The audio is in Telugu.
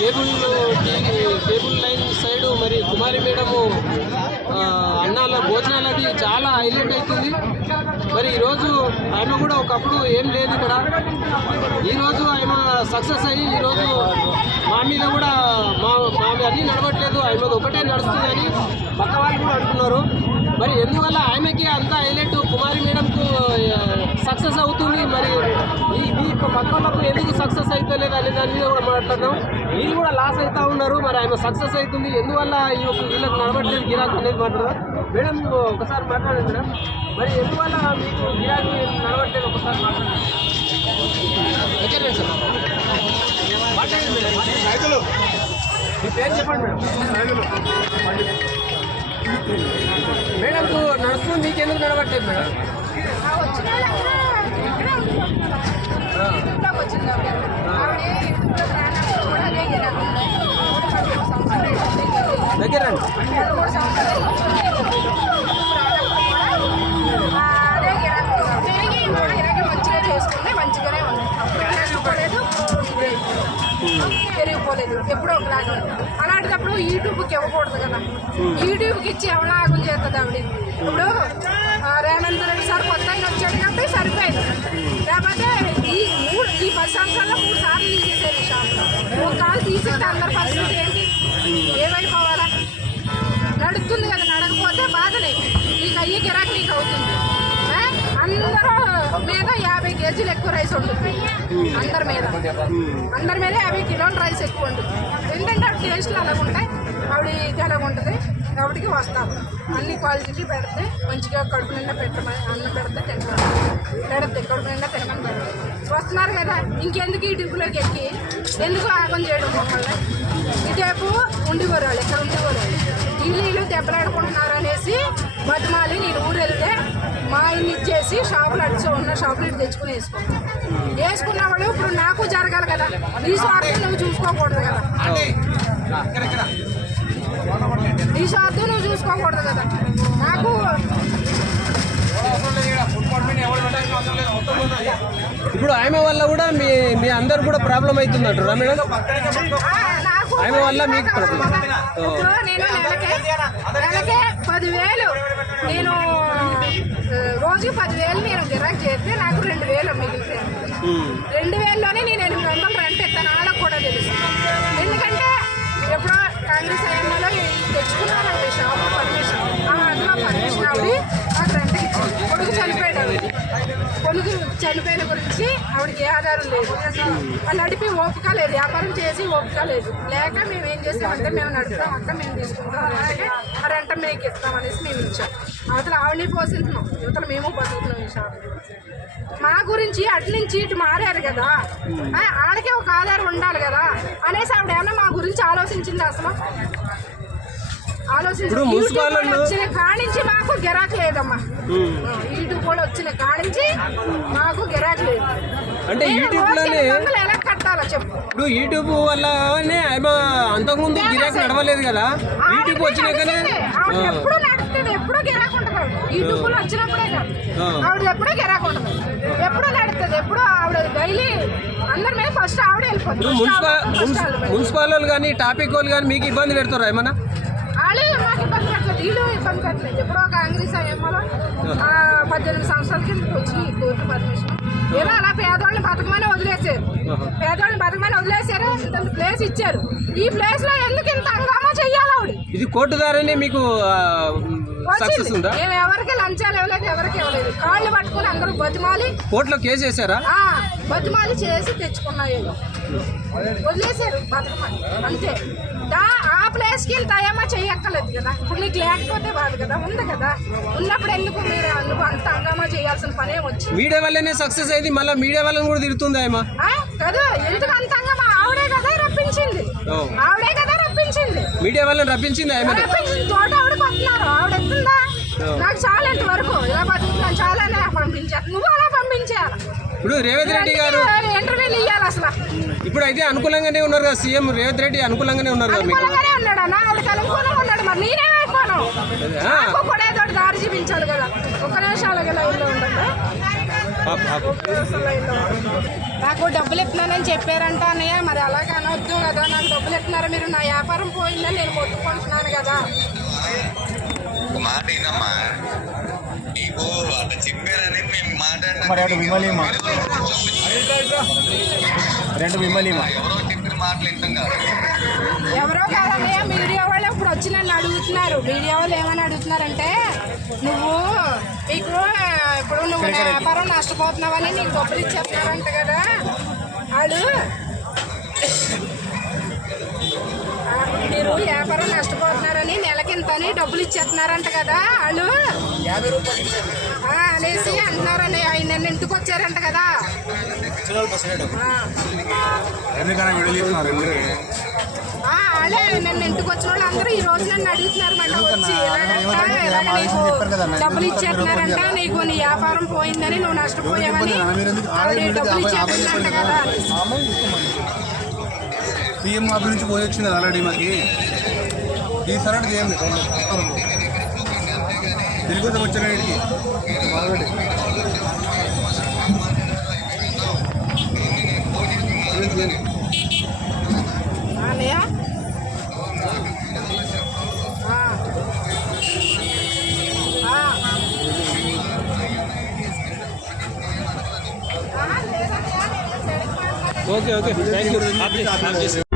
కేబుల్ టీ- కేబుల్ లైన్ సైడ్ మరి కుమారి మేడము అన్నాల భోజనాలు అది చాలా హైలైట్ అవుతుంది మరి ఈరోజు ఆమె కూడా ఒకప్పుడు ఏం లేదు ఇక్కడ. ఈరోజు ఆమె సక్సెస్ అయ్యి ఈరోజు మా మీద కూడా మా మావి అన్నీ నడవట్లేదు. ఆమె ఒకటే నడుస్తుందని పక్క వాళ్ళు కూడా అంటున్నారు. మరి ఎందువల్ల ఆమెకి అంత హైలైట్ కుమారి మేడంకు సక్సెస్ అవుతుంది? ఈ పక్క వాళ్ళకు ఎందుకు సక్సెస్ అవుతలేదు అనే దాని మీద కూడా మాట్లాడదాం. వీళ్ళు కూడా లాస్ అవుతా ఉన్నారు. మరి ఆమె సక్సెస్ అవుతుంది. ఎందువల్ల ఈ యొక్క వీళ్ళకి నడవట్లేదు? గిరాకీ అనేది మాట్లాడదాం. మేడం ఒకసారి మాట్లాడండి మేడం. మరి ఎందువల్ల మీకు గిరాకీ నడవట్లేదు? ఒకసారి మాట్లాడండి. మీ పేరు చెప్పండి మేడం మేడం నడుస్తుంది మీకు ఎందుకు నడవట్లేదు మేడం ఆ వచ్చిన వాళ్ళందరూ ఇక్కడే ఉండిపోతున్నారు. ఇంట్లోకి వచ్చింది ఆవిడ. కూడా అదే మూడు సంవత్సరాలు దగ్గర మంచిగా మంచిగానే ఉంది పెరిగిపోలేదు పెరిగిపోలేదు ఎప్పుడో ఒకలాగా అలాంటిటప్పుడు యూట్యూబ్కి ఇవ్వకూడదు కదా. యూట్యూబ్కి ఇచ్చి ఎవలాగం చేస్తుంది ఆవిడ. ఇప్పుడు ఆ, రేవంత్ రెడ్డి సార్ కొత్త ఆయన వచ్చాడు కాబట్టి సరిపోయింది. లేకపోతే ఈ మూడు ఈ పది సంవత్సరాల్లో మూడు సార్లు తీసేసేది షాప్లో ఒక కాలు తీసేస్తే అందరి పరిస్థితి ఏంటి ఏమైపోవాలా నడుస్తుంది కదా నడకపోతే బాధనే నీకు అయ్యే గిరాకీ నీకు అవుతుంది ఆ? అందరూ మీద యాభై కేజీలు ఎక్కువ రైస్ ఉంటుంది అందరి మీద. అందరి మీద యాభై కిలోల రైస్ ఎక్కువ ఉంటుంది ఎందుకంటే ఆవిడ టేస్ట్లు అలాగుంటాయి ఆవిడ ఇది అలాగుంటుంది కాబట్టి వస్తాము. అన్ని క్వాలిటీకి పెడితే మంచిగా కడుపు నిండా పెట్టమని అన్నం పెడితే తింటారు పెడితే కడుపు నిండా తినమని పెడతారు. వస్తున్నారు కదా ఇంకెందుకు ఈ టిప్పులోకి ఎక్కి? ఎందుకు ఆగం చేయడం మమ్మల్ని? ఇటువైపు ఉండేవారు వాళ్ళు ఇక్కడ ఉండేవారు వాళ్ళు ఇల్లు ఇల్లు దెబ్బలాడుకుంటున్నారు అనేసి బతిమాలి నేను ఊరు వెళ్తే మా ఇల్లు ఇచ్చేసి షాపులు అడిచి ఉన్న షాపులు ఇటు తెచ్చుకుని వేసుకుంటాం. వేసుకున్న వాళ్ళు ఇప్పుడు నాకు జరగాలి కదా. నీ స్వార్థం నువ్వు చూసుకోకూడదు కదా. నీ స్వార్థం నువ్వు చూసుకోకూడదు కదా. నాకు ఇప్పుడు ఆమె వల్ల కూడా మీ మీ అందరు కూడా ప్రాబ్లం అవుతుందంటారా. మేడం ఆమె వల్ల మీకు నేను నెలకే నెలకే పదివేలు నేను రోజుకి పదివేలు నేను గిరాక్ చేస్తే నాకు రెండు వేలు మిగిలిపోయాయి రెండు వేలలోనే నేను ఎనిమిది వందలు రెంట్ ఎత్తాను వాళ్ళకి కూడా తెలుసు ఎందుకంటే ఎప్పుడో కాంగ్రెస్ అయ్యమ్మలో తెచ్చుకున్నానండి షాప్ పర్మిషన్ ఆ అందులో పర్మిషన్ ఆవిడ నాకు రెంట్ ఇచ్చింది కొడుకు చనిపోయాడు చనిపోయిన గురించి ఆవిడకి ఏ ఆధారం లేదు. వాళ్ళు నడిపి ఓపిక లేదు. వ్యాపారం చేసి ఓపిక లేదు. లేక మేము ఏం చేస్తామంటే మేము నడుపుతాం అక్క మేము తీసుకుంటాం అలాగే ఆ రెంట మీకు ఇస్తాం అనేసి మేము ఇచ్చాం. అవతల ఆవిడని పోసిస్తున్నాం యువతలు మేము బతుకుతున్నాం ఈ షాప్ మా గురించి అటు నుంచి ఇటు మారారు కదా. ఆడకే ఒక ఆధారం ఉండాలి కదా అనేసి ఆవిడ ఏమన్నా మా గురించి ఆలోచించింది అసలు? ఇప్పుడు యూట్యూబ్ మున్సిపాల్ కూడా వచ్చిన కానించి మాకు గిరాకీ లేదమ్మా. యూట్యూబ్ కూడా వచ్చిన కానించి మాకు గిరాకీ లేదు. అంటే యూట్యూబ్లోనే ఎలా కట్టాలో చెప్పు. ఇప్పుడు యూట్యూబ్ వల్లనే ఆమె అంతకుముందు గిరాకీ నడవలేదు కదా? యూట్యూబ్ వచ్చినాకనే ఎప్పుడు నడుస్తుంది ఎప్పుడు గిరాకు ఉంటుంది. యూట్యూబ్లో వచ్చినప్పుడే కాదు. ఆవిడ ఎప్పుడూ గిరాకు ఉంటుంది. ఎప్పుడు నడుస్తుంది ఎప్పుడు ఆవిడ డైలీ అందరి మీద ఫస్ట్ ఆవిడ వెళ్ళిపోతుంది. మున్సిపల్. మున్సిపల్ వాళ్ళు కానీ ట్రాఫిక్ వాళ్ళు కానీ మీకు ఇబ్బంది పెడతారా ఏమన్నా? వీళ్ళు ఇబ్బంది పెట్టలేదు ఎప్పుడో కాంగ్రెస్ అయ్యమ్మలో పద్దెనిమిది సంవత్సరాల కింద వచ్చి కోర్టు పర్మిషన్. ఇలా అలా పేదవాళ్ళని బతకమని వదిలేశారు. పేదవాళ్ళని బతకమని వదిలేశారు ఇంత ప్లేస్ ఇచ్చారు. ఈ ప్లేస్లో ఎందుకు ఇంత హంగామా చెయ్యాలి ఆవిడ? ఇది కోర్టు ద్వారానే మీకు మేము ఎవరికి లంచాలు ఇవ్వలేదు ఎవరికి ఇవ్వలేదు. కాళ్ళు పట్టుకుని అందరూ బతిమాలి. కోర్టులో కేసు వేసారా ఆ, బతిమాలి చేసి తెచ్చుకున్నాయి. ఏదో. వదిలేశారు బతకమని. అంతే. దా ఆ ప్లేస్కి ఇంత ఏమో చెయ్యక్కర్లేదు కదా. ఇప్పుడు నీకు లేకపోతే బాధ కదా ఉంది కదా. ఉన్నప్పుడు ఎందుకు మీరు నువ్వు అంత హంగామా చేయాల్సిన పనే వచ్చింది? మీడియా వల్లనే సక్సెస్ అయింది మళ్ళీ మీడియా వాళ్ళని కూడా తిరుగుతుందా ఏమో ఆ, కదా ఎందుకు అంత హంగామా? ఆవిడే కదా రప్పించింది. ఆవిడే కదా రప్పించింది. మీడియా వాళ్ళని రప్పించింది రప్పించింది తోట ఆవిడకి వస్తున్నారు ఆవిడ ఎత్తుందా? నాకు చాలా ఇంతవరకు ఇలా బతుకుతున్నాను చాలానే పంపించారు. నువ్వు ఇప్పుడు రేవంత్ రెడ్డి గారు ఇంటర్వ్యూలు ఇవ్వాలి అసలు. ఇప్పుడు అయితే అనుకూలంగానే ఉన్నారు కదా సీఎం. రేవంత్ రెడ్డి అనుకూలంగానే ఉన్నారు కదా మీకు. అనుకూలంగానే ఉన్నాడు అన్న. ఆవిడకి అనుకూలంగా ఉన్నాడు. మరి నేనేమైపోను. నాకు కూడా ఏదో ఒకటి దారి చూపించాలి కదా. ఒక నిమిషాలు ఇల్లు ఉండండి. నాకు డబ్బులు ఇస్తున్నానని చెప్పారంట అన్నయ్య. మరి అలాగ అనవద్దు కదా. నాకు డబ్బులు ఇస్తున్నారు మీరు. నా వ్యాపారం పోయిందని నేను మొత్తుకుంటున్నాను కదా. మాట నీకు అట్లా చెప్పారని మేము మరి అటు విమలీమా? రెండు విమలీమా? ఎవరో చెప్పిన మాటలు వింటాం కాదు. ఎవరో కాదన్నయ్య మీడియా వాళ్ళు ఇప్పుడు వచ్చి నన్ను అడుగుతున్నారు? మీడియా వాళ్ళు ఏమని అడుగుతున్నారంటే నువ్వు నీకు ఇప్పుడు నువ్వు వ్యాపారం నష్టపోతున్నావని నీకు డబ్బులు ఇచ్చేస్తున్నారంట కదా. వాళ్ళు మీరు వ్యాపారం నష్టపోతున్నారని నెలకింతని డబ్బులు ఇచ్చేస్తున్నారంట కదా వాళ్ళు. అనేసి అంటున్నారని ఆయన నిన్న ఇంటికి వచ్చారంట కదా. వాళ్ళే నన్ను ఇంటికి వచ్చిన వాళ్ళు అందరూ ఈ రోజు నన్ను అడుగుతున్నారు మాట వచ్చి ఇలాగంట ఇలాగ నీకు డబ్బులు ఇచ్చేస్తున్నారంట? నీకు నీ వ్యాపారం పోయిందని నువ్వు నష్టపోయావని డబ్బులు ఇచ్చేస్తున్నారంట కదా సీఎం ఆఫీస్ నుంచి పోయి వచ్చింది ఆల్రెడీ మాకి. ఈసారి అంటే చేయండి తిరిగి వద్దాం వచ్చిన ఇంటికి already. Okay okay. Thank you